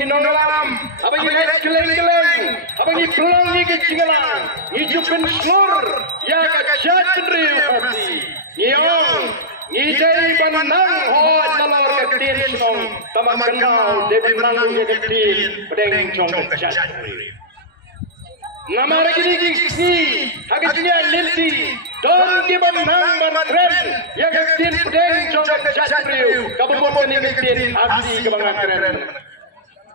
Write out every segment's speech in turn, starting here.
kinongalam, abang ini keleng-keleng, abang ini pelangi kecingalan, hijupin semur, ya kajat cendriu hati, nyong, ngidai banang hoa jalur ketin senong, tamak kenal, debi menanggung ya ketin, pedeng cong kajat cendriu. Nama lagi giksi, agaknya linti, don di banang keren, ya ketin pedeng cong kajat cendriu, kabupaten ini ketin hati kebangan keren.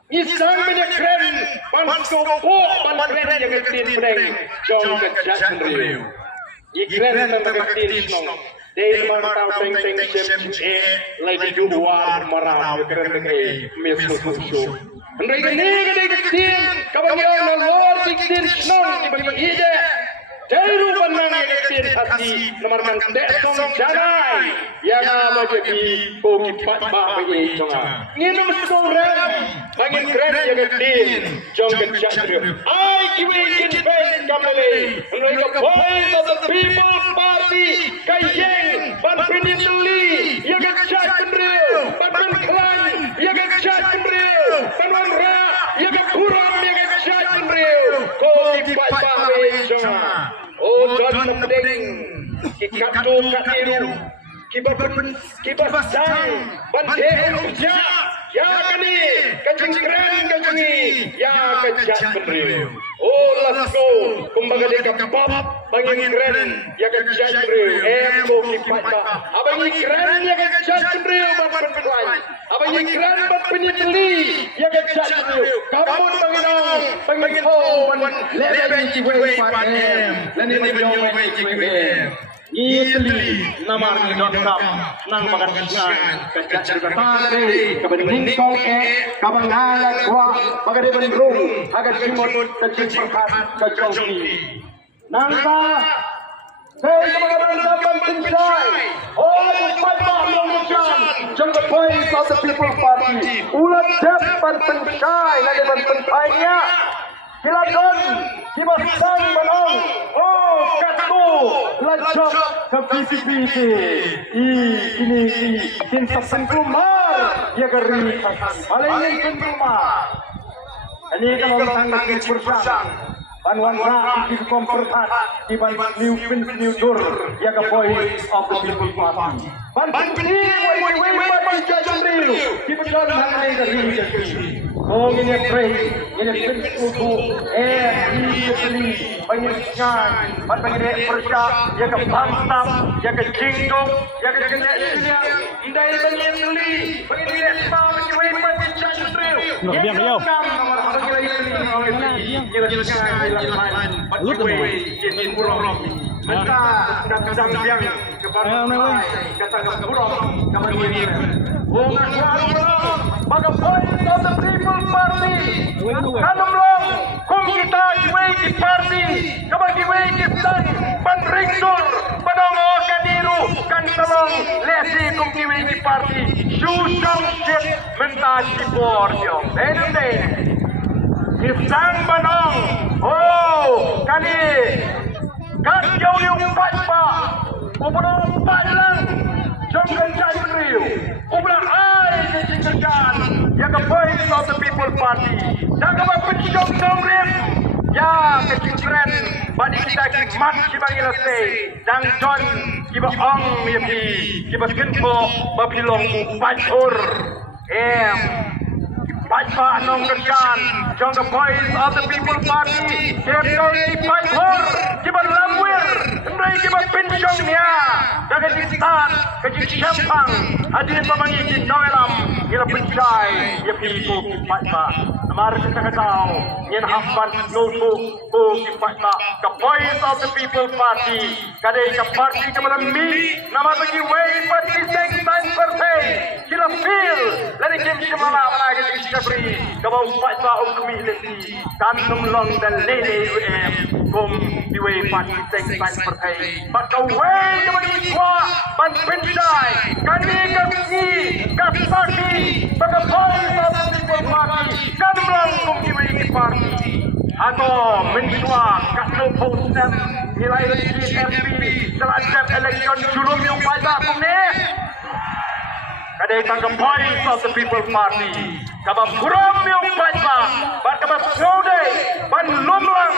Isang banyak keren, pansko po keren yang ketin pedeng cong kajat cendriu. Ikren dan ketin senong. Dari mantau teng-teng sem lagi dua marah keren keren mesuk-mesuk. Hendak ini ketin, kawan yang nolor ketin senong dibagi ide. Dari banang ketin hati nomorkan desong janai yang menjadi koki patba bagi conga. Nginum sorem bagi keren yang ketin jong kejat cendriu. I kiwikin bang kamele. Hendak voice of the people party kayeng ban pinituli yang kejat cendriu. Ban klan yang kejat cendriu. Ban ra yang kurang yang kejat cendriu. Koki patba bagi conga. Oh dan pedeng kikatu katiru kibasang bandeng uja ya kani kacing keren kacingi ya kejat cendriu. Oh let's go kumbaga de kapap bangin keren ya kejat cendriu ko kipata abang keren ya kejat cendriu bapan pelai abang keren bat penyebeli ya kejat cendriu kamu bangin ho leben ciwe patem lan ini nyowe ciwe Itli namar.com nang makan kejat tadi kebening kong kabang ngalak wa bagade benrung agar timut kecil perkat kejauhi nangka hey kemangaran dapat pencai oh upaya yang macam jangka voice of the people party ulat dapat pencai lagi pencainya silakan kibasang menang oh katu lajak ke PPPT ini tinta penkumar ya geri malingin penkumar ini kalau sangat bersang Banwan Ra di kompertat di ban new dur ya ke voice of the people party ban wai jajandriu di betul hanai dari oh ini pray ini pintu ini banyak ban bagi persa ya ke pantam ya ke jingkong ya ke jenisnya indai bagi bagi sama bagi jajandriu diam Lut ini burung. Kita kadang yang kepada kata burung kembali. Bunga burung. Maka voice of the people party. Kanumlong kung kita giway di party. Kapag giway kita panringsor panongo kaniru kantalong lesi kung giway di party. Susang shit mentas di borjong. Dene. Isang banong, oh, kani, kacau yung patpa, upulang palang, jangkan cendriu, upulang ay kecingkan, yang ke voice of the people party, yang ke pensyong dongrim, ya kecingkren, badi kita kimat kibang ilase, dan John kiba ong yapi, kiba skinpo, bapilong pachur, Patpa nong kencan, jong the voice of the people party, keptol di Paithor, kibat lamwir, ndai kibat pensyongnya, jaga distan, kecil syampang, hadir pamangi di Noelam, kila pencai, ya pipo di Patpa, namar kita ketau, nyen hampan nutu, ku di Patpa, the voice of the people party, kadai ke party kepada mi, nama bagi way party seng time birthday, kila feel, lari kim kemana lagi di Jabri, kabau Patpa kami lesi, kantum long dan lele kum diway party seng time birthday, bakau way kami kuat, ban pencai, kami kami kasaki, baka voice of the people party, kantum long kum diway party. Atau mensua kasno postem nilai GMP selajap election julum yang pada kumne kadai tangga voice of the people party kabab kuram yung pajba bat kabab sode ban lumlang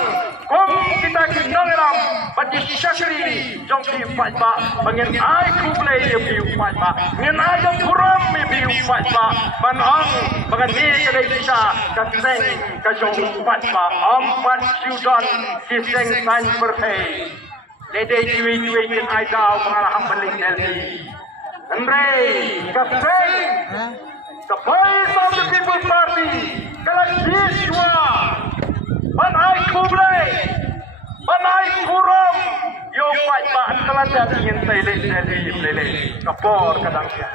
kom kita kinangram bat shakri jong ki pajba bangin ai kuble yung pajba ngin ai jong kuram yung pajba ban ang bagandi kadai isa kaseng kajong pajba ampat sudan kiseng tan berhei lede jiwi kin ai dau mengaraham balik Delhi Andre kaseng the voice of the people party kalajiswa banai kuble banai kuram yo pajba kalanja ingin lele kapor kadang dia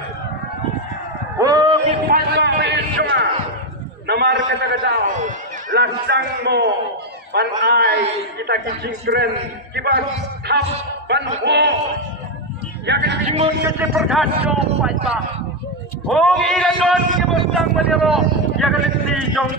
oh ki pajba meswa namar kata lasang mo banai kita kicingkren kibat hap ban ho ya kecimun kece perkacau pajba oh ilan don kibustang maniro ya kaliti jong